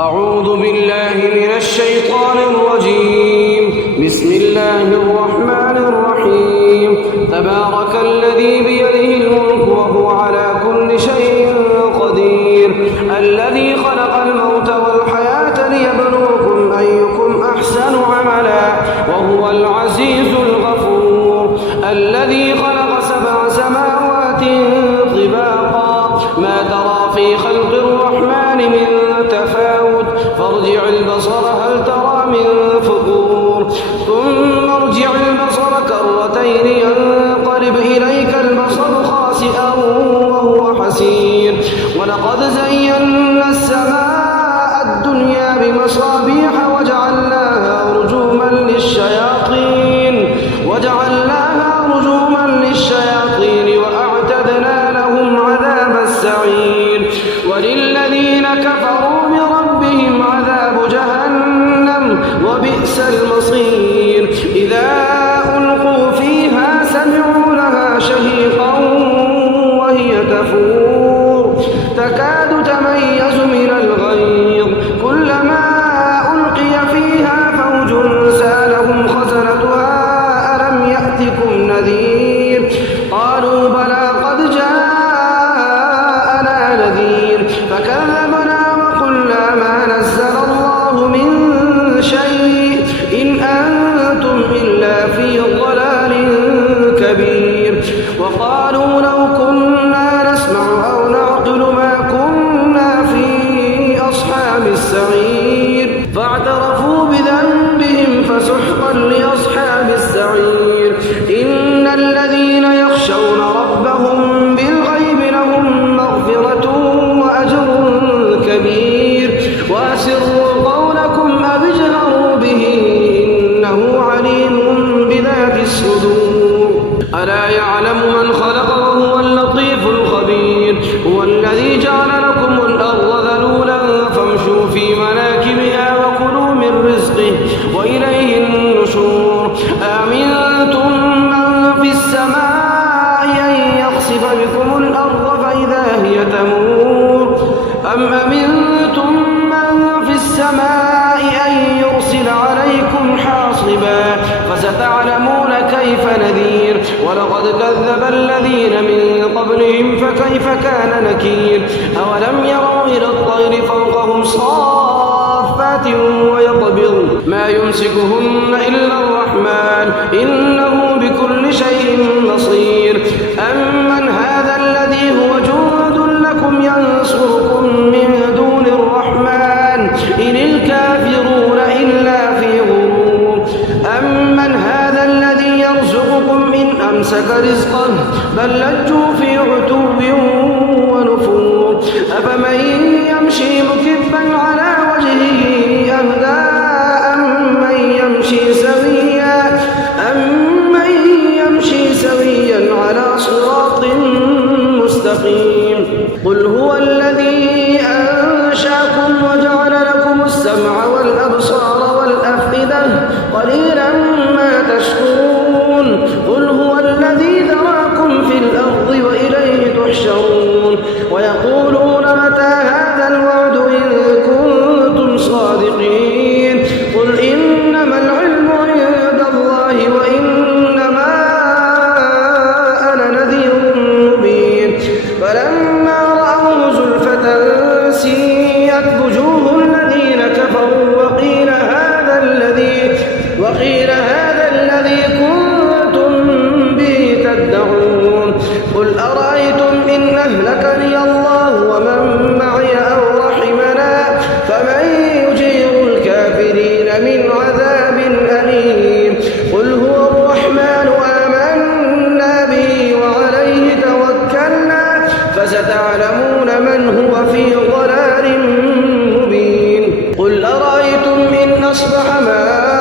أعوذ بالله من الشيطان الرجيم. بسم الله الرحمن الرحيم. تبارك الذي بيده الملك وهو على كل شيء قدير. الذي خلق الموت والحياة ليبلوكم أيكم أحسن عملا وهو العزيز الغفور. الذي خلق 7 سماوات طباقا ما ترى في خلق الرحمن من تفاوت فارجع البصر هل ترى من فطور ثم ارجع البصر كرتين ينقلب إليك البصر خاسئا وهو حسير. ولقد زينا السماء الدنيا بمصابيح وجعلناها رجوما للشياطين وأعتدنا لهم عذاب السعير. وللذين كفروا بربهم عذاب جهنم وبئس المصير. إذا ألقوا فيها سمعوا لها شهيقا وهي تفور تكاد تميز من الغيظ. كلما ألقي فيها فوج سألهم خزنتها ألم يأتكم نذير قالوا بلى قد جاءنا نذير فكذبنا وقلنا ما نزل الله من شيء إن أنتم إلا في ضلال كبير. وقالوا لو كنا نسمع أو نعقل ما كنا في أصحاب السعير فاعترفوا بذنبهم فسحقا لأصحاب السعير. إن الذين يخشون ربهم بالغيب لهم مغفرة وأجر كبير. وأسروا قولكم أو اجهروا به إنه عليم بذات الصدور. ألا يعلم من خلق وهو اللطيف الخبير. هو الذي جعل لكم الأرض ذلولا فامشوا في مناكبها وكلوا من رزقه وإليه النشور. أأمنتم من في السماء أن يخسف بكم الأرض فإذا هي تمور أم أمنتم من في السماء أن يرسل عليكم حاصبا فستعلمون كيف نذير. ولقد كذب الذين من قبلهم فكيف كان نكير. أولم يروا إلى الطير فوقهم صافات ويقبضن ما يمسكهن إلا الرحمن إنه بكل شيء بصير. أمن هذا الذي هو جند لكم ينصركم من دون الرحمن إن الكافرون إلا في غرور. أمن هذا الذي يرزقكم إن أمسك رزقه بل لجوا في عتو ونفور. أفمن يمشي مكبا على وجهه أهدى أمن يمشي سويا على صراط مستقيم. قل هو الذي أنشأكم وجعل لكم السمع والأبصار والأفئدة قليلا ما تشكرون. قل هو الذي ذراكم في الأرض وإليه تحشرون. ويقولون متى هذا الوعد إن كنتم صادقين. قل إنما العلم عند الله وإنما أنا نذير مبين. فلما رأوه زلفة سيئت وجوه الذين كفروا وقيل هذا الذي كنتم به تدعون. قل أرأيتم إن أهلكني الله ومن معي أو رحمنا فمن يجير الكافرين من عذاب أليم. قل هو الرحمن آمنا به وعليه توكلنا فستعلمون من هو في ضلال مبين. قل أرأيتم إن أصبح ماؤكم